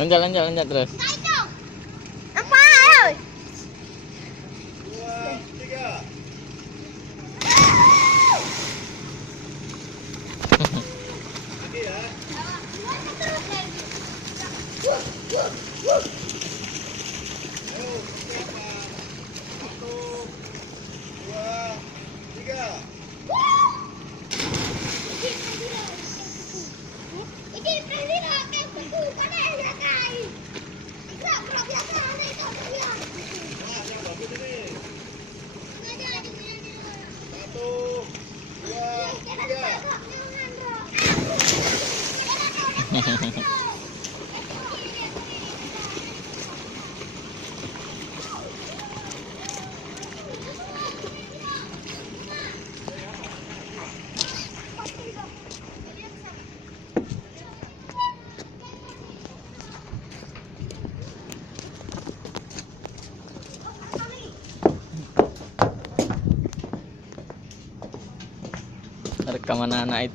Loncat, loncat, loncat terus. Apa? Ayo. 2, 3. Lagi ya. Ayo, siapa? 1, 2, 3. Nah, yang bagus ini. 1, 2, 3. Rekaman anak itu.